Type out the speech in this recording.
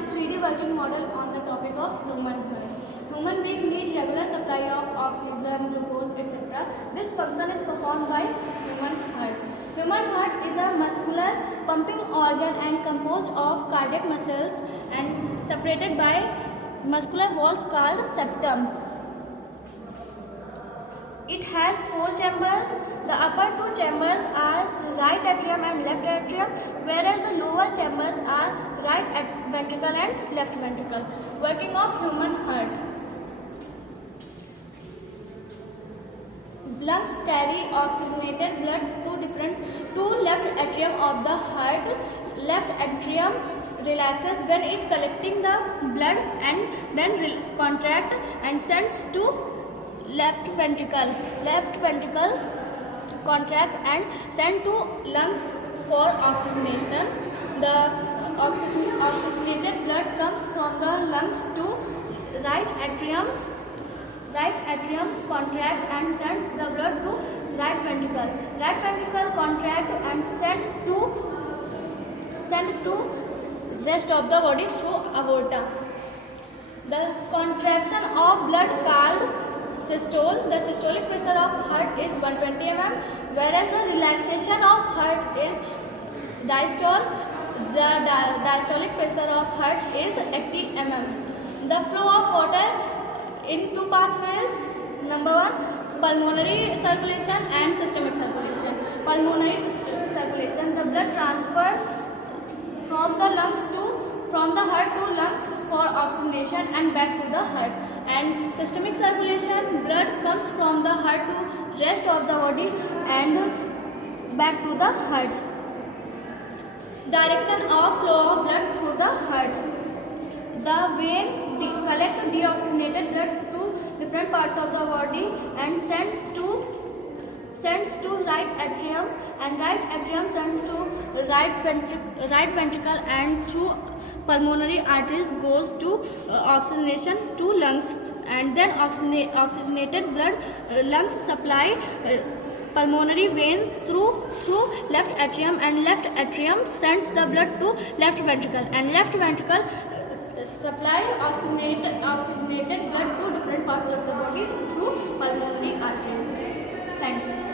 a 3D working model on the topic of human heart. Human beings need regular supply of oxygen, glucose, etc. This function is performed by human heart. Human heart is a muscular pumping organ and composed of cardiac muscles and separated by muscular walls called septum. It has 4 chambers. The upper 2 chambers are right atrium and left atrium, whereas the lower chambers are right ventricle and left ventricle. Working of human heart. Lungs carry oxygenated blood to left atrium of the heart. Left atrium relaxes when it collecting the blood and then contract and sends to left ventricle. Left ventricle contract and send to lungs for oxygenation. The oxygenated blood comes from the lungs to right atrium. Right atrium contract and sends the blood to right ventricle. Right ventricle contract and send to rest of the body through aorta. The contraction of blood called systole. The systolic pressure of heart is 120 mm, whereas the relaxation of heart is diastole. The diastolic pressure of heart is 80 mm. The flow of water in 2 pathways. Number 1, pulmonary circulation and systemic circulation. Pulmonary circulation, the blood transfers from the heart to lungs for oxygenation and back to the heart. And systemic circulation, blood comes from the heart to rest of the body and back to the heart. Direction of flow of blood through the heart. The vein collect deoxygenated blood to different parts of the body and sends to right atrium, and right atrium sends to right ventricle and through pulmonary arteries goes to oxygenation to lungs, and then oxygenated blood lungs supply pulmonary vein through left atrium, and left atrium sends the blood to left ventricle, and left ventricle supply oxygenated blood to different parts of the body through pulmonary arteries. Thank you.